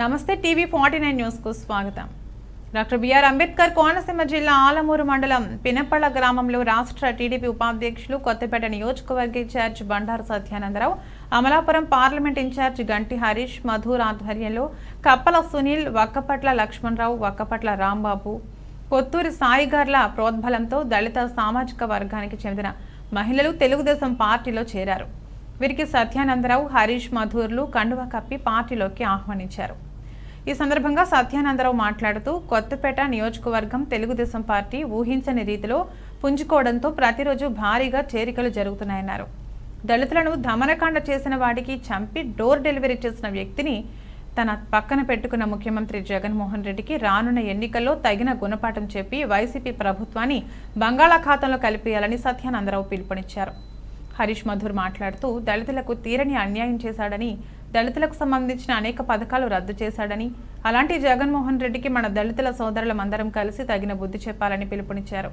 నమస్తే TV 49 news కు స్వాగతం. డాక్టర్ బిఆర్ అంబేద్కర్ కోనసీమ జిల్లా ఆలమూరు మండలం పినపళ్ళ గ్రామంలో రాష్ట్ర టీడీపీ ఉపాధ్యక్షులు కొత్తపేట నియోజకవర్గ in charge Bandaru Satyanandarao, Amalapuram parliament in charge Ganti Harish Madhur ఆధ్వర్యంలో కప్పల సునీల్, వక్కపట్ల లక్ష్మణరావు, వక్కపట్ల రాంబాబు, కొత్తూరి సాయిగార్ల ప్రోద్బలంతో దళిత సామాజిక వర్గానికి చెందిన మహిళలు తెలుగుదేశం పార్టీలో చేరారు. వీరికి సత్యానందరావు, హరీష్ మధుర్లు కండువా కప్పి పార్టీలోకి ఆహ్వానించారు. ఈ సందర్భంగా సత్యానందరావు మాట్లాడుతూ కొత్తపేట నియోజకవర్గం తెలుగుదేశం పార్టీ ఊహించని రీతిలో పుంజుకోవడంతో ప్రతిరోజు భారీగా చేరికలు జరుగుతున్నాయన్నారు. దళితులను దమనకాండ చేసిన వాడికి చంపి డోర్ డెలివరీ చేసిన వ్యక్తిని తన పక్కన పెట్టుకున్న ముఖ్యమంత్రి జగన్మోహన్ రెడ్డికి రానున్న ఎన్నికల్లో తగిన గుణపాఠం చెప్పి వైసీపీ ప్రభుత్వాన్ని బంగాళాఖాతంలో కలిపేయాలని సత్యానందరావు పిలుపునిచ్చారు. హరీష్ మధుర్ మాట్లాడుతూ దళితులకు తీరని అన్యాయం చేశాడని, దళితులకు సంబంధించిన అనేక పథకాలు రద్దు చేశాడని, అలాంటి జగన్మోహన్ రెడ్డికి మన దళితుల సోదరులమందరం కలిసి తగిన బుద్ధి చెప్పాలని పిలుపునిచ్చారు.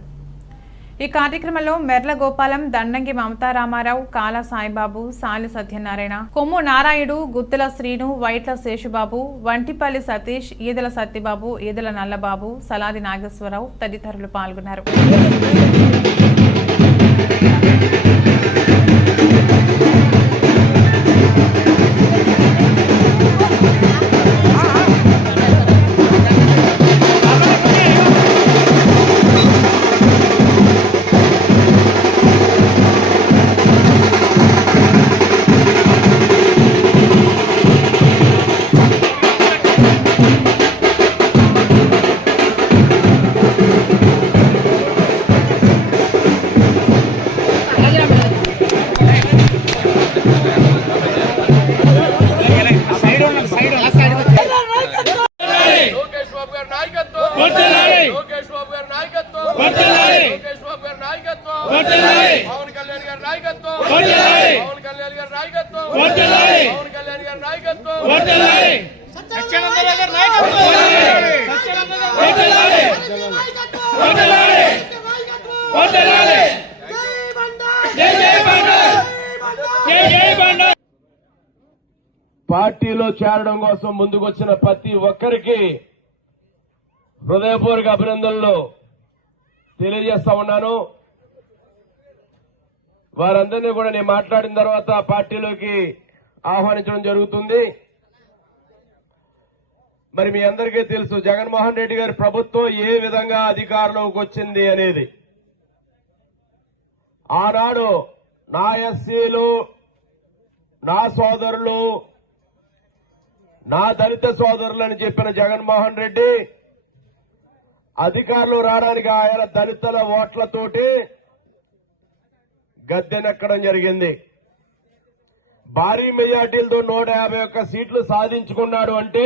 ఈ కార్యక్రమంలో మెర్ల గోపాలం, దండంగి మమతారామారావు, కాలా సాయిబాబు, సాలి సత్యనారాయణ, కొమ్ము నారాయుడు, గుత్తుల శ్రీను, వైట్ల శేషుబాబు, వంటిపల్లి సతీష్, ఈదల సత్యబాబు, ఈదల నల్లబాబు, సలాది నాగేశ్వరరావు తదితరులు పాల్గొన్నారు. పార్టీలో చేరడం కోసం ముందుకొచ్చిన ప్రతి ఒక్కరికి హృదయపూర్వక అభినందనలు తెలియజేస్తా ఉన్నాను. వారందరినీ కూడా నేను మాట్లాడిన తర్వాత పార్టీలోకి ఆహ్వానించడం జరుగుతుంది. మరి మీ అందరికీ తెలుసు జగన్మోహన్ రెడ్డి గారి ప్రభుత్వం ఏ విధంగా అధికారంలోకి వచ్చింది అనేది. ఆనాడు నా ఎస్సీలు, నా సోదరులు, నా దళిత సోదరులని చెప్పిన జగన్మోహన్ రెడ్డి అధికారులు రావడానికి ఆయన దళితుల ఓట్లతోటి గద్దెనెక్కడం జరిగింది. భారీ మెజార్టీలతో 151 సీట్లు సాధించుకున్నాడు అంటే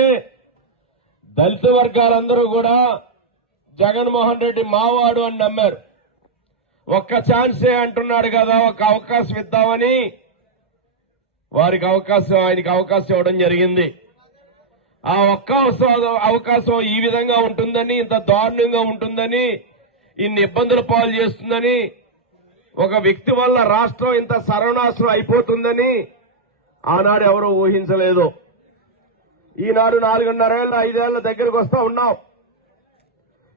దళిత వర్గాలందరూ కూడా జగన్మోహన్ రెడ్డి మావాడు అని నమ్మారు. ఒక్క ఛాన్సే అంటున్నాడు కదా, ఒక అవకాశం ఇద్దామని ఆయనకి అవకాశం ఇవ్వడం జరిగింది. ఆ ఒక్క అవకాశం ఈ విధంగా ఉంటుందని, ఇంత దారుణంగా ఉంటుందని, ఇన్ని ఇబ్బందుల పాలు చేస్తుందని, ఒక వ్యక్తి వల్ల రాష్ట్రం ఇంత సర్వనాశనం అయిపోతుందని ఆనాడు ఎవరూ ఊహించలేదు. ఈనాడు 4.5 ఏళ్ల 5 ఏళ్ల దగ్గరకు వస్తా ఉన్నాం.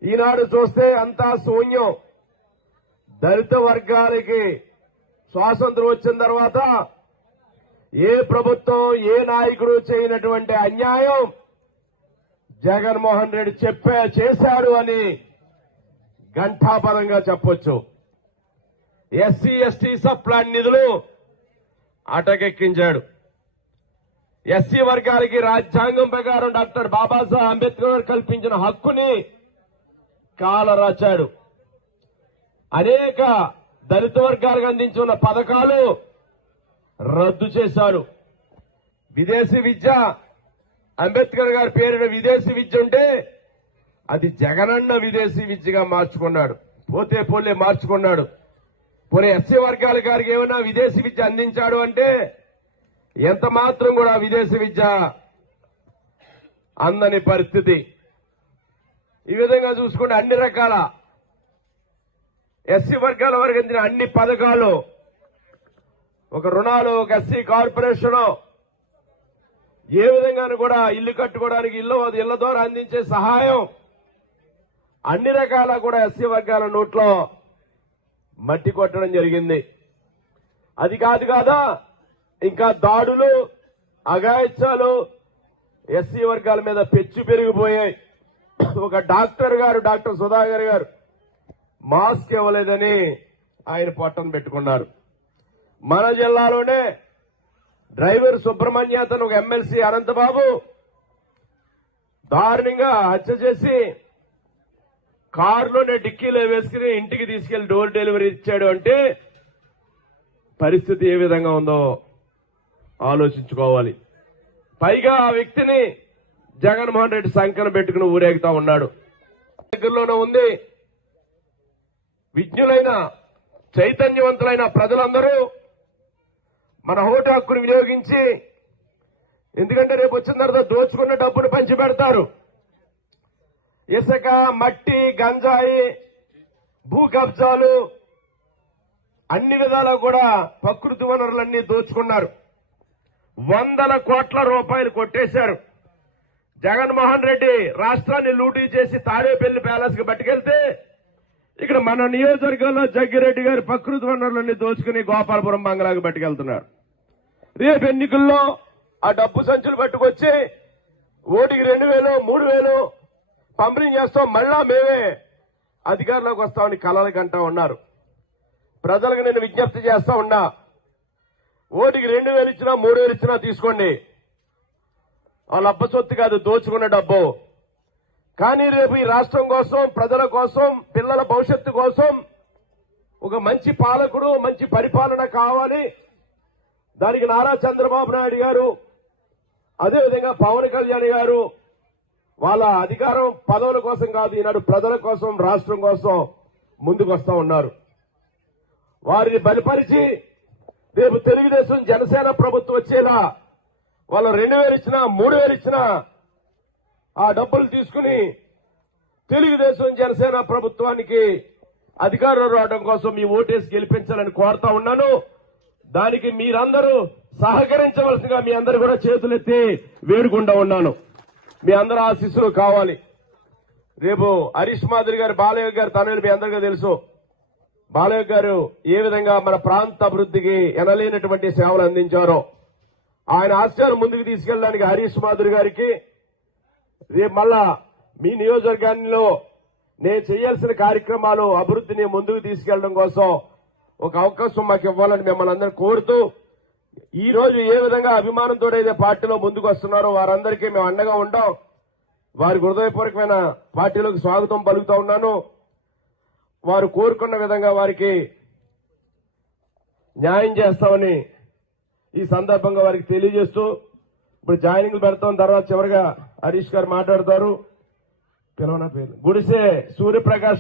ఈనాడు చూస్తే అంతా శూన్యం. దళిత వర్గాలకి స్వాతంత్రం వచ్చిన తర్వాత ఏ ప్రభుత్వం, ఏ నాయకుడు చేయనటువంటి అన్యాయం జగన్మోహన్ రెడ్డి చేశాడు అని ఘంటాపదంగా చెప్పొచ్చు. ఎస్సీ ఎస్టీ సబ్ ప్లాన్ నిధులు అటకెక్కించాడు. ఎస్సీ వర్గాలకి రాజ్యాంగం ప్రకారం డాక్టర్ బాబాసాహెబ్ అంబేద్కర్ కల్పించిన హక్కుని కాలరాచాడు. అనేక దళిత వర్గాలకు అందించిన పథకాలు రద్దు చేశారు. విదేశీ విద్య, అంబేద్కర్ గారి పేరున విదేశీ విద్య ఉంటే అది జగనన్న విదేశీ విద్యగా మార్చుకున్నాడు. పోలే మార్చుకున్నాడు. పోనీ ఎస్సీ వర్గాల గారికి ఏమైనా విదేశీ విద్య అందించాడు అంటే ఎంత మాత్రం కూడా విదేశీ విద్య అందని పరిస్థితి. ఈ విధంగా చూసుకుంటే అన్ని రకాల ఎస్సీ వర్గాల వరకు అందిన అన్ని పథకాలు, ఒక రుణాలు, ఒక ఎస్సీ కార్పొరేషన్, ఏ విధంగానూ కూడా ఇల్లు కట్టుకోవడానికి ఇళ్ల ద్వారా అందించే సహాయం అన్ని రకాల కూడా ఎస్సీ వర్గాల నోట్లో మట్టి కొట్టడం జరిగింది. అది కాదా ఇంకా దాడులు, అఘాయిత్యాలు ఎస్సీ వర్గాల మీద పెచ్చు పెరిగిపోయాయి. ఒక డాక్టర్ సుధాకర్ గారు మాస్క్ ఇవ్వలేదని ఆయన పొట్టను పెట్టుకున్నారు. మన జిల్లాలోనే డ్రైవర్ సుబ్రహ్మణ్య అతను ఒక ఎమ్మెల్సీ అనంతబాబు దారుణంగా హత్య చేసి కారులోనే డిక్కీలో వేసుకుని ఇంటికి తీసుకెళ్లి డోర్ డెలివరీ ఇచ్చాడు అంటే పరిస్థితి ఏ విధంగా ఉందో ఆలోచించుకోవాలి. పైగా ఆ వ్యక్తిని జగన్మోహన్ రెడ్డి సంకన పెట్టుకుని ఊరేగుతా ఉన్నాడు. దగ్గరలోనే ఉంది. విజ్ఞులైన చైతన్యవంతులైన ప్రజలందరూ మన ఓటు హక్కును వినియోగించి, ఎందుకంటే రేపు వచ్చిన తర్వాత దోచుకున్న డబ్బును పంచిపెడతారు. ఇసుక, మట్టి, గంజాయి, భూ కబ్జాలు అన్ని విధాలా కూడా ప్రకృతి వనరులన్నీ దోచుకున్నారు. 100 కోట్ల రూపాయలు కొట్టేశారు. జగన్మోహన్ రెడ్డి రాష్ట్రాన్ని లూటీ చేసి తాడేపల్లి ప్యాలెస్ కి పట్టుకెళ్తే ఇక్కడ మన నియోజకవర్గంలో జగ్గిరెడ్డి గారి ప్రకృతి వనరులన్నీ దోచుకుని గోపాలపురం బంగ్లాకి పట్టుకెళ్తున్నారు. రేపు ఎన్నికల్లో ఆ డబ్బు సంచులు పట్టుకొచ్చి ఓటికి 2000, 3000 పంపిణీ చేస్తాం, మళ్ళా మేమే అధికారంలోకి వస్తామని కలలు కంటా ఉన్నారు. ప్రజలకు నేను విజ్ఞప్తి చేస్తా ఉన్నా, ఓటికి 2000 ఇచ్చినా 3000 ఇచ్చినా తీసుకోండి. వాళ్ళ అబ్బ సొత్తు కాదు, దోచుకున్న డబ్బు. కానీ రేపు ఈ రాష్ట్రం కోసం, ప్రజల కోసం, పిల్లల భవిష్యత్తు కోసం ఒక మంచి పాలకుడు, మంచి పరిపాలన కావాలి. దానికి నారా చంద్రబాబు నాయుడు గారు, అదేవిధంగా పవన్ కళ్యాణ్ గారు వాళ్ళ అధికారం పదవుల కోసం కాదు, ఈనాడు ప్రజల కోసం, రాష్ట్రం కోసం ముందుకు వస్తా ఉన్నారు. వారిని బలపరిచి రేపు తెలుగుదేశం జనసేన ప్రభుత్వం వచ్చేలా వాళ్ళు 2000 ఇచ్చినా 3000 ఇచ్చినా ఆ డబ్బులు తీసుకుని తెలుగుదేశం జనసేన ప్రభుత్వానికి అధికారం రావడం కోసం మీ ఓటేసి గెలిపించాలని కోరుతా ఉన్నాను. దానికి మీరందరూ సహకరించవలసిందిగా మీ అందరూ కూడా చేతులెత్తి వేడుకుంటా ఉన్నాను. మీ అందరూ ఆశీస్సులు కావాలి. రేపు హరీష్ మాధురి గారు, బాలయ్య గారు తనని మీ అందరికీ తెలుసు. బాలయ్య గారు ఏ విధంగా మన ప్రాంత అభివృద్ధికి ఎనలేనటువంటి సేవలు అందించారో ఆయన ఆశయాలు ముందుకు తీసుకెళ్ళడానికి హరీష్ మాధురి గారికి రేపు మళ్ళా మీ నియోజకవర్గాల్లో నేను చేయాల్సిన కార్యక్రమాలు, అభివృద్ధిని ముందుకు తీసుకెళ్లడం కోసం ఒక అవకాశం మాకు ఇవ్వాలని మిమ్మల్ని అందరూ కోరుతూ, ఈ రోజు ఏ విధంగా అభిమానంతో అయితే పార్టీలో ముందుకు వస్తున్నారో వారందరికీ మేము అండగా ఉంటాం. వారికి హృదయపూర్వకమైన పార్టీలోకి స్వాగతం పలుకుతా ఉన్నాను. వారు కోరుకున్న విధంగా వారికి న్యాయం చేస్తామని ఈ సందర్భంగా వారికి తెలియజేస్తూ, ఇప్పుడు జాయినింగ్లు పెడతాం. తర్వాత చివరిగా హరీష్ గారు మాట్లాడతారు. పిలవనా పేరు గుడిసే సూర్యప్రకాష్